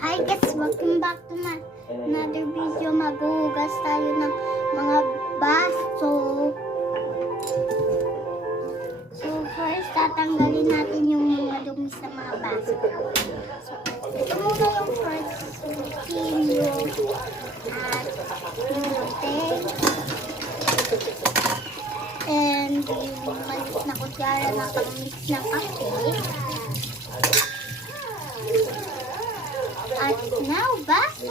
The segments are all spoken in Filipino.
Hi guys, welcome back to my another video. Maghuhugas tayo ng mga baso. So first, tatanggalin natin yung mga dumi sa mga baso. So, ito muna yung first kilo at yung hotel. And yung maliit na kutsara na pang-mix ng kape. At now, baso.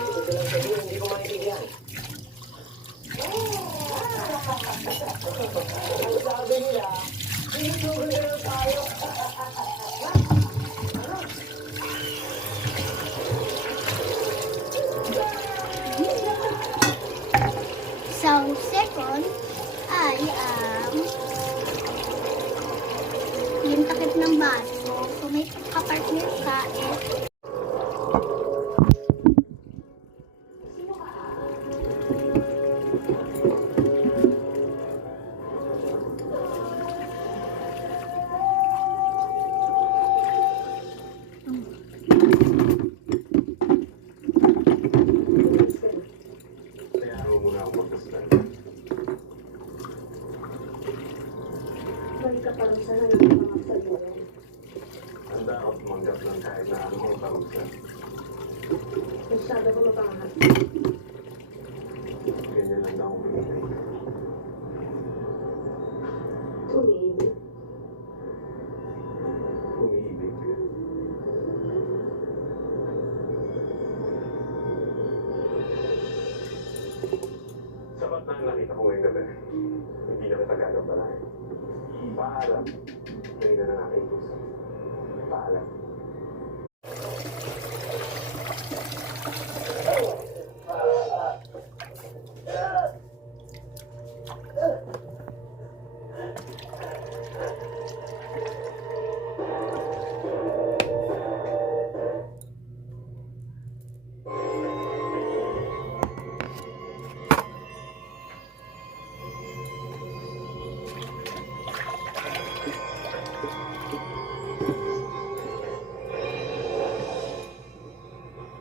So, second ay yung takip ng baso. So, may kapartner ka Balik ka parusa na ng mga salunan. Handa ako tumanggap ng kahit na anong parusa. Masyado ko mapangat. Ganyan lang daw ang pinigay. Umiibig. Umiibig. Sapat na ang nakita ko ngayong gabi. Hindi na kita gagambalahin. Paalam. Ngayon na ng aking puso. Paalam.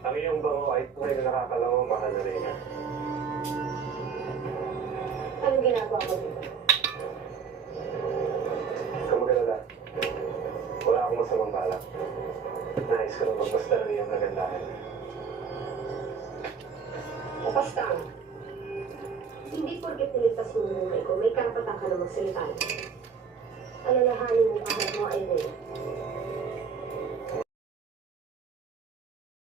Ang iyong bango ay tunay na nakakalawang mahal na rin. Anong ginagawa mo dito? Kamagalala, wala akong masamang balak. Nais ko na magbasta ng iyong kagandahan. Kapastaan. Hindi porket niligtas mo ng buhay ko, may karapatan ka na magsalita. Alalahanin mo kahit mo ay rin.